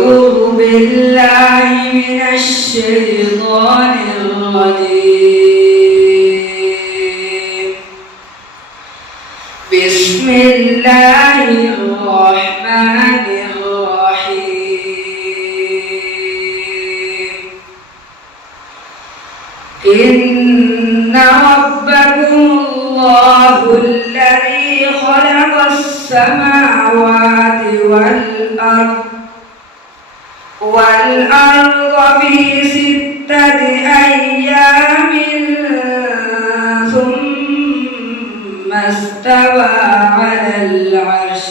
أعوذ بالله من الشيطان الرجيم. بسم الله الرحمن الرحيم. إن ربكم الله الذي خلق السماوات والأرض في 6 أيام ثم استوى على العرش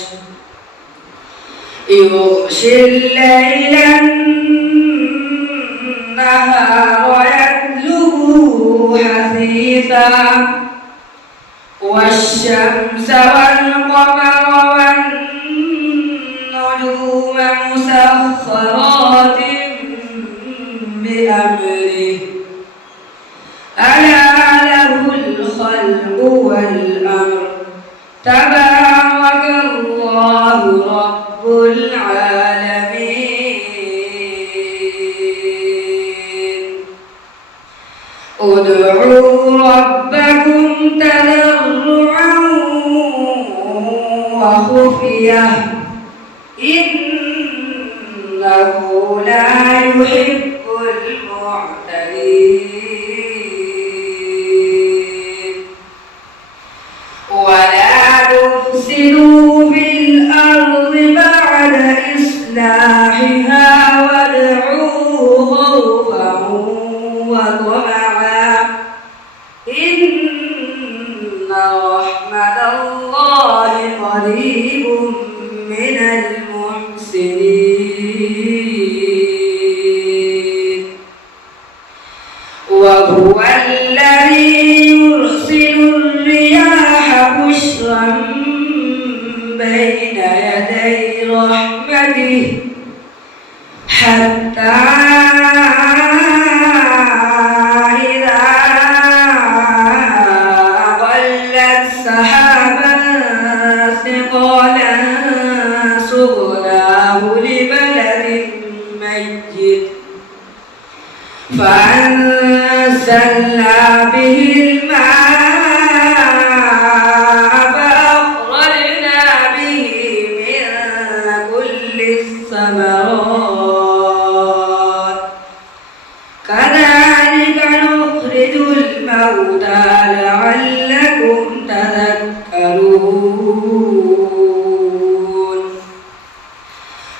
يغشي الليل النهار يطلبه حثيثا والشمس والقمر والنجوم مسخرات بأمره ألا له الخلق والأمر تبارك الله رب العالمين. ادعوا ربكم تضرعا وخفية إنه لا يحب المعتدين. ولا تفسدوا في الأرض بعد إصلاحها وادعوه خوفا وطمعا إن رحمة الله قريب من المحسنين. وهو الذي يرسل الرياح بشرا بين يدي رحمته حتى إذا أقلت سحابا ثقالا سقناه لبلد ميت فأنزلنا به الماء فأخرجنا به من كل الثمرات كذلك نخرج الموتى لعلكم تذكرون.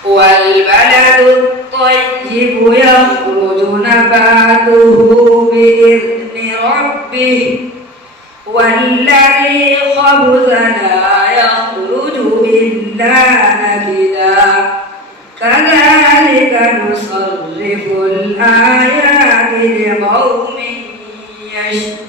والبلد الطيب يخرج نباته بإذن ربه والذي خبث لا يخرج إلا نكدا كذلك نصرف الآيات لقوم يشكرون.